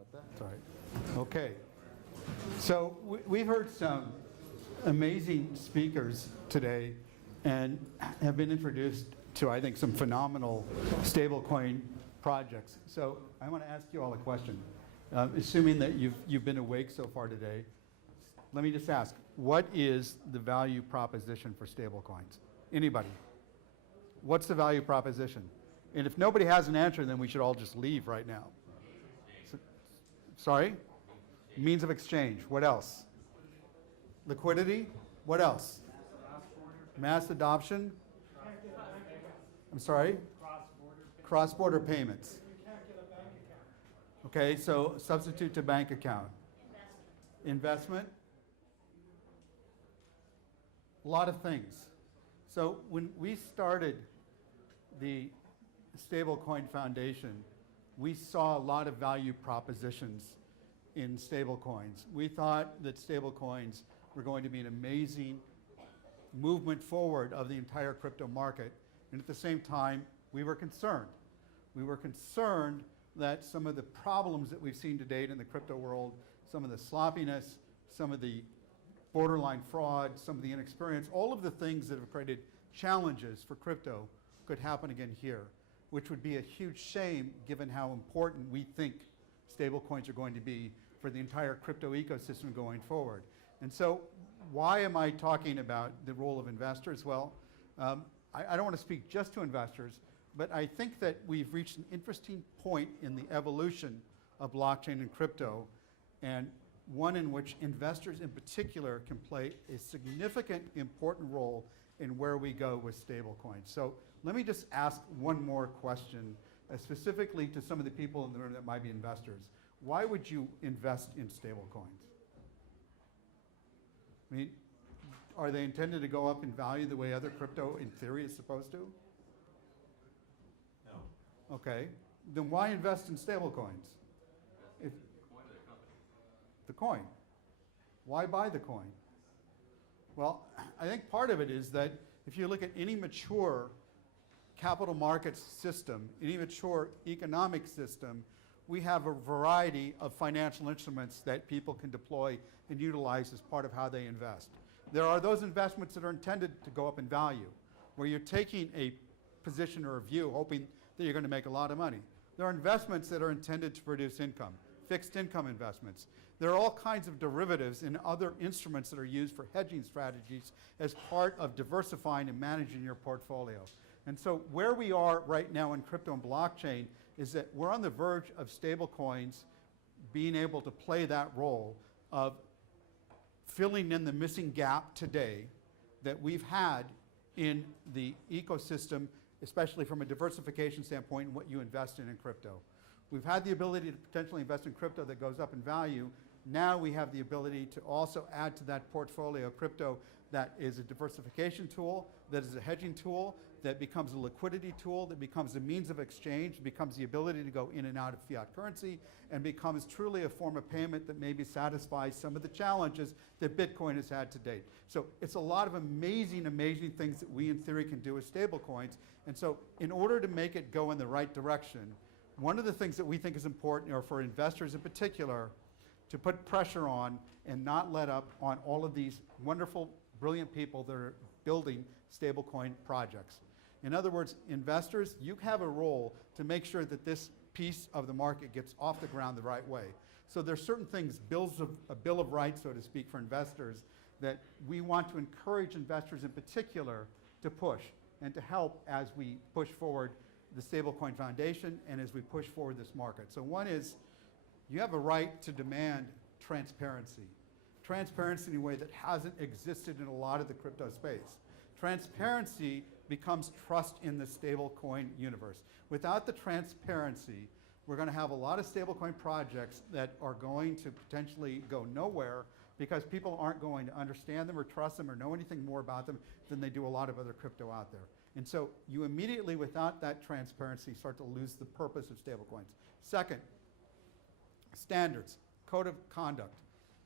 about that. Sorry. Okay. So we've heard some amazing speakers today and have been introduced to, I think, some phenomenal stablecoin projects. So I want to ask you all a question. Assuming that you've been awake so far today, let me just ask, what is the value proposition for stablecoins? Anybody? What's the value proposition? And if nobody has an answer, then we should all just leave right now. Sorry? Means of exchange. What else? Liquidity. What else? Mass adoption. I'm sorry? Cross-border payments. Okay, so substitute to bank account. Investment. A lot of things. So when we started the Stablecoin Foundation, we saw a lot of value propositions in stablecoins. We thought that stablecoins were going to be an amazing movement forward of the entire crypto market. And at the same time, we were concerned. We were concerned that some of the problems that we've seen to date in the crypto world, some of the sloppiness, some of the borderline fraud, some of the inexperience, all of the things that have created challenges for crypto could happen again here, which would be a huge shame given how important we think stablecoins are going to be for the entire crypto ecosystem going forward. And so why am I talking about the role of investors? Well, I don't want to speak just to investors, but I think that we've reached an interesting point in the evolution of blockchain and crypto, and one in which investors in particular can play a significant, important role in where we go with stablecoins. So let me just ask one more question, specifically to some of the people in the room that might be investors. Why would you invest in stablecoins? I mean, are they intended to go up in value the way other crypto in theory is supposed to? No. Okay, then why invest in stablecoins? If the coin. Why buy the coin? Well, I think part of it is that if you look at any mature capital markets system, any mature economic system, we have a variety of financial instruments that people can deploy and utilize as part of how they invest. There are those investments that are intended to go up in value, where you're taking a position or a view hoping that you're going to make a lot of money. There are investments that are intended to produce income, fixed income investments. There are all kinds of derivatives and other instruments that are used for hedging strategies as part of diversifying and managing your portfolio. And so where we are right now in crypto and blockchain is that we're on the verge of stablecoins being able to play that role of filling in the missing gap today that we've had in the ecosystem, especially from a diversification standpoint in what you invest in crypto. We've had the ability to potentially invest in crypto that goes up in value. Now we have the ability to also add to that portfolio crypto that is a diversification tool, that is a hedging tool, that becomes a liquidity tool, that becomes a means of exchange, becomes the ability to go in and out of fiat currency, and becomes truly a form of payment that maybe satisfies some of the challenges that Bitcoin has had to date. So it's a lot of amazing, amazing things that we in theory can do with stablecoins. And so in order to make it go in the right direction, one of the things that we think is important, or for investors in particular, to put pressure on and not let up on all of these wonderful, brilliant people that are building stablecoin projects. In other words, investors, you have a role to make sure that this piece of the market gets off the ground the right way. So there's certain things, a bill of rights, so to speak, for investors that we want to encourage investors in particular to push and to help as we push forward the Stablecoin Foundation and as we push forward this market. So one is, you have a right to demand transparency. Transparency in a way that hasn't existed in a lot of the crypto space. Transparency becomes trust in the stablecoin universe. Without the transparency, we're going to have a lot of stablecoin projects that are going to potentially go nowhere because people aren't going to understand them or trust them or know anything more about them than they do a lot of other crypto out there. And so you immediately, without that transparency, start to lose the purpose of stablecoins. Second, standards, code of conduct.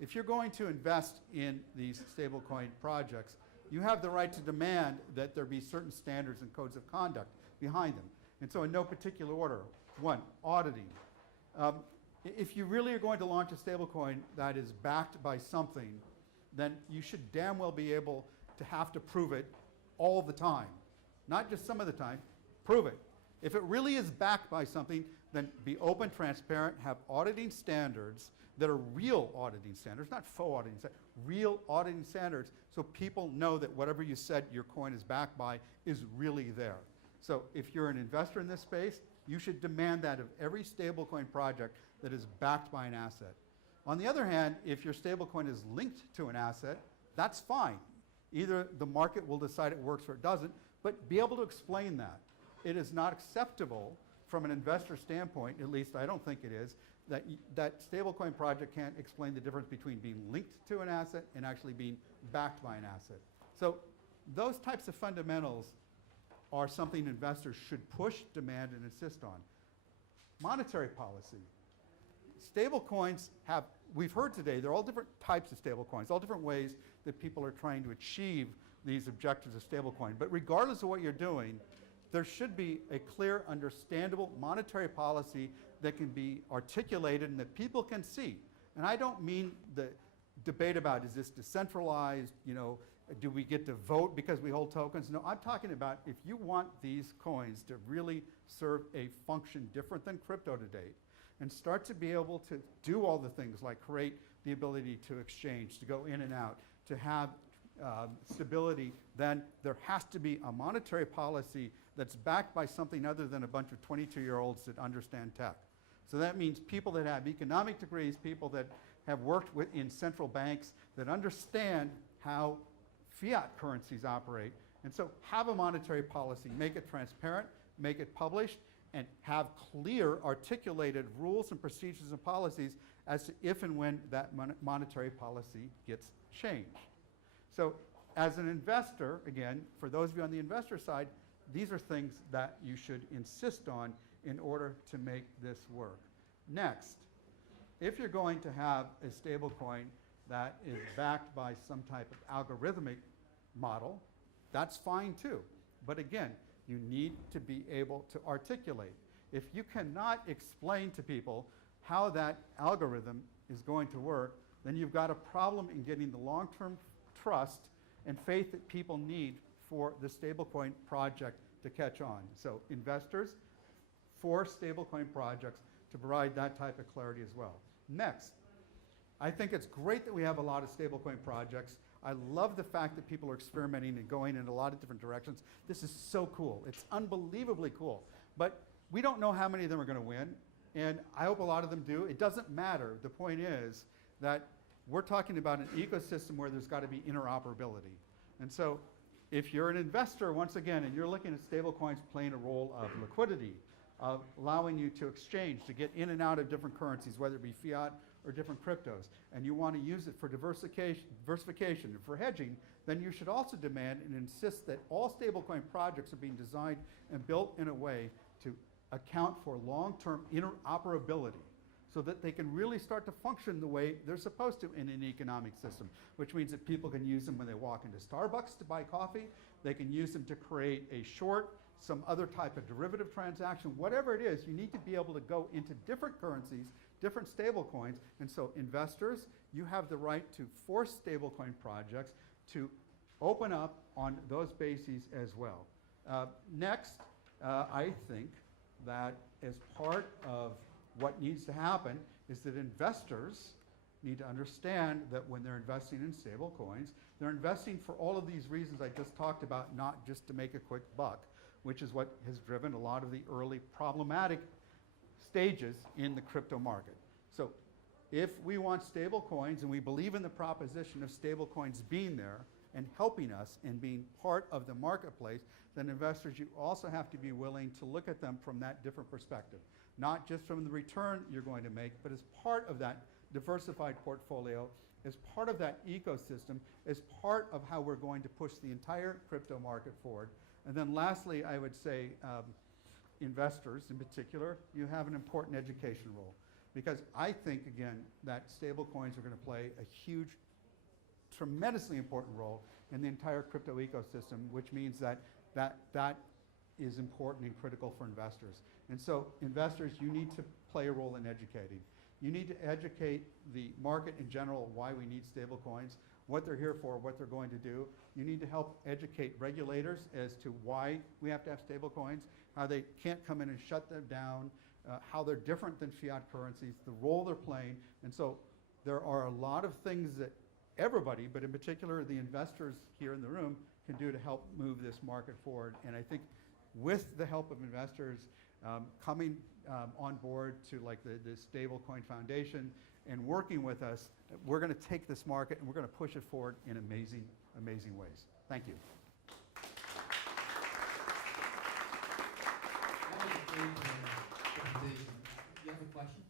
If you're going to invest in these stablecoin projects, you have the right to demand that there be certain standards and codes of conduct behind them. And so in no particular order, one, auditing. If you really are going to launch a stablecoin that is backed by something, then you should damn well be able to have to prove it all the time. Not just some of the time, prove it. If it really is backed by something, then be open, transparent, have auditing standards that are real auditing standards, not faux auditing standards, real auditing standards, so people know that whatever you said your coin is backed by is really there. So if you're an investor in this space, you should demand that of every stablecoin project that is backed by an asset. On the other hand, if your stablecoin is linked to an asset, that's fine. Either the market will decide it works or it doesn't, but be able to explain that. It is not acceptable from an investor standpoint, at least I don't think it is, that stablecoin project can't explain the difference between being linked to an asset and actually being backed by an asset. So those types of fundamentals are something investors should push, demand, and insist on. Monetary policy. Stablecoins have, we've heard today, there are all different types of stablecoins, all different ways that people are trying to achieve these objectives of stablecoin. But regardless of what you're doing, there should be a clear, understandable monetary policy that can be articulated and that people can see. And I don't mean the debate about is this decentralized, you know, do we get to vote because we hold tokens? No, I'm talking about if you want these coins to really serve a function different than crypto today and start to be able to do all the things like create the ability to exchange, to go in and out, to have stability, then there has to be a monetary policy that's backed by something other than a bunch of 22-year-olds that understand tech. So that means people that have economic degrees, people that have worked in central banks, that understand how fiat currencies operate. And so have a monetary policy, make it transparent, make it published, and have clear articulated rules and procedures and policies as to if and when that monetary policy gets changed. So as an investor, again, for those of you on the investor side, these are things that you should insist on in order to make this work. Next, if you're going to have a stablecoin that is backed by some type of algorithmic model, that's fine too. But again, you need to be able to articulate. If you cannot explain to people how that algorithm is going to work, then you've got a problem in getting the long-term trust and faith that people need for the stablecoin project to catch on. So investors, force stablecoin projects to provide that type of clarity as well. Next, I think it's great that we have a lot of stablecoin projects. I love the fact that people are experimenting and going in a lot of different directions. This is so cool. It's unbelievably cool. But we don't know how many of them are going to win, and I hope a lot of them do. It doesn't matter. The point is that we're talking about an ecosystem where there's got to be interoperability. And so if you're an investor, once again, and you're looking at stablecoins playing a role of liquidity, of allowing you to exchange, to get in and out of different currencies, whether it be fiat or different cryptos, and you want to use it for diversification and for hedging, then you should also demand and insist that all stablecoin projects are being designed and built in a way to account for long-term interoperability so that they can really start to function the way they're supposed to in an economic system, which means that people can use them when they walk into Starbucks to buy coffee, they can use them to create a short, some other type of derivative transaction, whatever it is, you need to be able to go into different currencies, different stablecoins, and so investors, you have the right to force stablecoin projects to open up on those bases as well. Next, I think that as part of what needs to happen is that investors need to understand that when they're investing in stablecoins, they're investing for all of these reasons I just talked about, not just to make a quick buck, which is what has driven a lot of the early problematic stages in the crypto market. So if we want stablecoins and we believe in the proposition of stablecoins being there and helping us and being part of the marketplace, then investors, you also have to be willing to look at them from that different perspective. Not just from the return you're going to make, but as part of that diversified portfolio, as part of that ecosystem, as part of how we're going to push the entire crypto market forward. And then lastly, I would say investors in particular, you have an important education role. Because I think, again, that stablecoins are going to play a huge, tremendously important role in the entire crypto ecosystem, which means that is important and critical for investors. And so investors, you need to play a role in educating. You need to educate the market in general why we need stablecoins, what they're here for, what they're going to do. You need to help educate regulators as to why we have to have stablecoins, how they can't come in and shut them down, how they're different than fiat currencies, the role they're playing. And so there are a lot of things that everybody, but in particular the investors here in the room, can do to help move this market forward. And I think with the help of investors coming on board to like the Stablecoin Foundation and working with us, we're going to take this market and we're going to push it forward in amazing, amazing ways. Thank you. That was a great presentation. You have a question?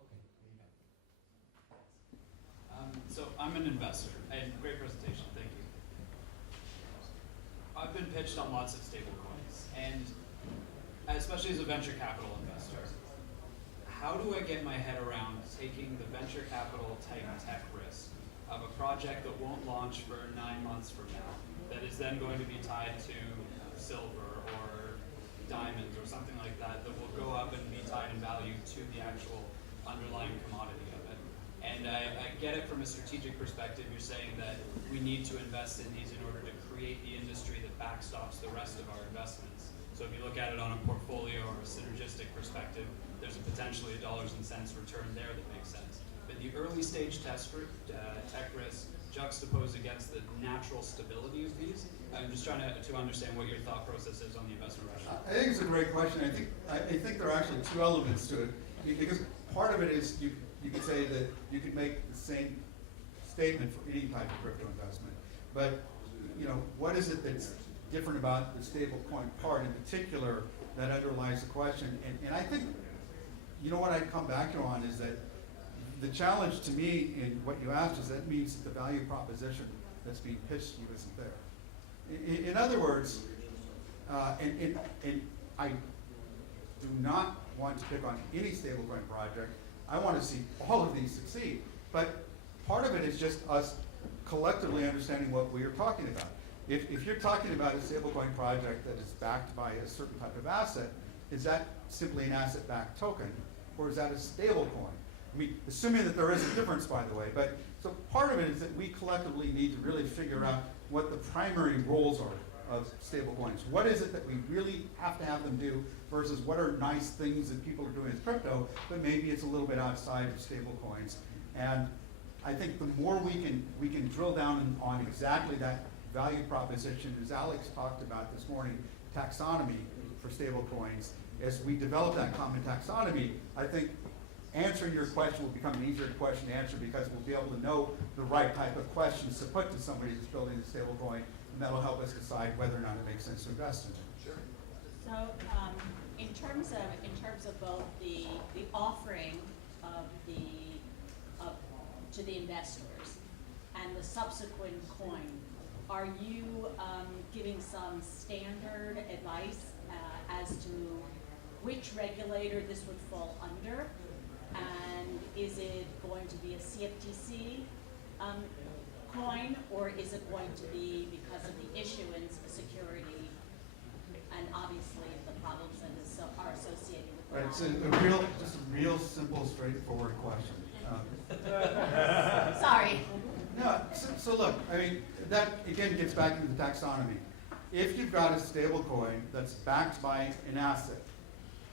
Okay, there you go. So I'm an investor, and great presentation, thank you. I've been pitched on lots of stablecoins, and especially as a venture capital investor, how do I get my head around taking the venture capital type tech risk of a project that won't launch for 9 months from now, that is then going to be tied to silver or diamonds or something like that, that will go up and be tied in value to the actual underlying commodity of it. And I get it from a strategic perspective. You're saying that we need to invest in these in order to create the industry that backstops the rest of our investments. So if you look at it on a portfolio or a synergistic perspective, there's a potentially a dollars and cents return there that makes sense. But the early stage tech risk juxtaposed against the natural stability of these, I'm just trying to understand what your thought process is on the investment rationale. I think it's a great question. I think there are actually two elements to it, because part of it is you could say that you could make the same statement for any type of crypto investment, but what is it that's different about the stablecoin part in particular that underlies the question? And I think what I'd come back to on is that the challenge to me in what you asked is that means that the value proposition that's being pitched to you isn't there. In other words, and I do not want to pick on any stablecoin project. I want to see all of these succeed. But part of it is just us collectively understanding what we are talking about. If you're talking about a stablecoin project that is backed by a certain type of asset, is that simply an asset-backed token, or is that a stablecoin? I mean, assuming that there is a difference, by the way. But so part of it is that we collectively need to really figure out what the primary roles are of stablecoins. What is it that we really have to have them do versus what are nice things that people are doing with crypto, but maybe it's a little bit outside of stablecoins. And I think the more we can drill down on exactly that value proposition, as Alex talked about this morning, taxonomy for stablecoins. As we develop that common taxonomy, I think answering your question will become an easier question to answer because we'll be able to know the right type of questions to put to somebody who's building a stablecoin, and that'll help us decide whether or not it makes sense to invest in it. Sure. So in terms of both the offering of to the investors and the subsequent coin, are you giving some standard advice as to which regulator this would fall under? And is it going to be a CFTC coin, or is it going to be, because of the issuance, a security, and obviously the problems that are associated with Right, that? so just a real simple, straightforward question. Sorry. No, so look, I mean, that again gets back into the taxonomy. If you've got a stable coin that's backed by an asset,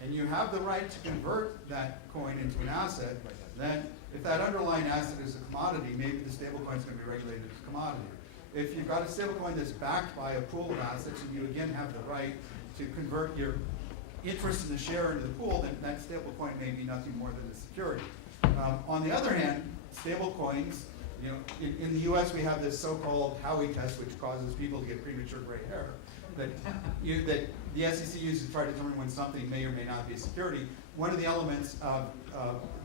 and you have the right to convert that coin into an asset, then if that underlying asset is a commodity, maybe the stable coin is going to be regulated as a commodity. If you've got a stable coin that's backed by a pool of assets, and you again have the right to convert your interest in the share into the pool, then that stable coin may be nothing more than a security. On the other hand, stable coins, in the U.S. we have this so-called Howey test, which causes people to get premature gray hair, that the SEC uses to try to determine when something may or may not be a security. One of the elements of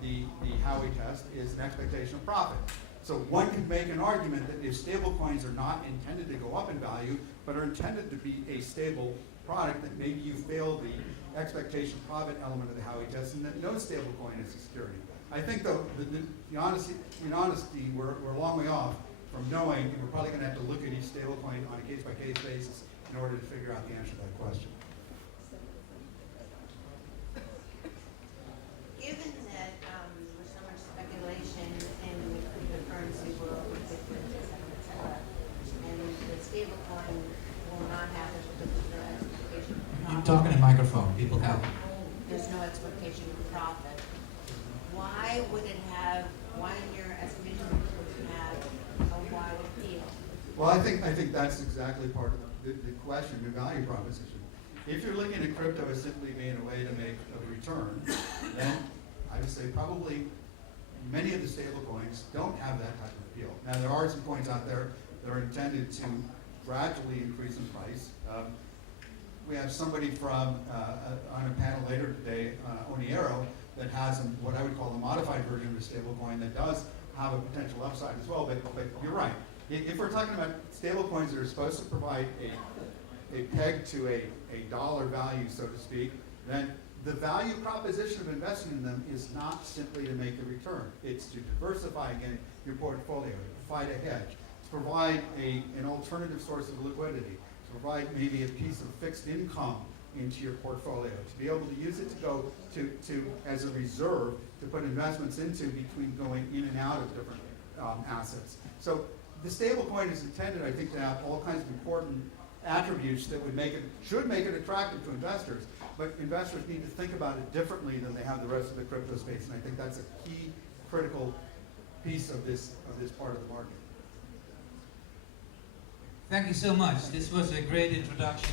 the Howey test is an expectation of profit. So one could make an argument that if stable coins are not intended to go up in value, but are intended to be a stable product, that maybe you fail the expectation of profit element of the Howey test, and that no stable coin is a security. I think, though, in honesty, we're a long way off from knowing, and we're probably going to have to look at each stablecoin on a case-by-case basis in order to figure out the answer to that question. Given that Talk in a microphone, people count. There's no expectation of profit. Why in your estimation would it have a wide appeal? Well, I think that's exactly part of the question, the value proposition. If you're looking at crypto as simply being a way to make a return, then I would say probably many of the stable coins don't have that type of appeal. Now, there are some coins out there that are intended to gradually increase in price. We have somebody from on a panel later today, Oniero, that has what I would call a modified version of a stablecoin that does have a potential upside as well. But you're right. If we're talking about stablecoins that are supposed to provide a peg to a dollar value, so to speak, then the value proposition of investing in them is not simply to make a return. It's to diversify again your portfolio, to provide a hedge, to provide an alternative source of liquidity, to provide maybe a piece of fixed income into your portfolio, to be able to use it to go to as a reserve to put investments into between going in and out of different assets. So the stablecoin is intended, I think, to have all kinds of important attributes that should make it attractive to investors, but investors need to think about it differently than they have the rest of the crypto space, and I think that's a key, critical piece of this part of the market. Thank you so much. This was a great introduction.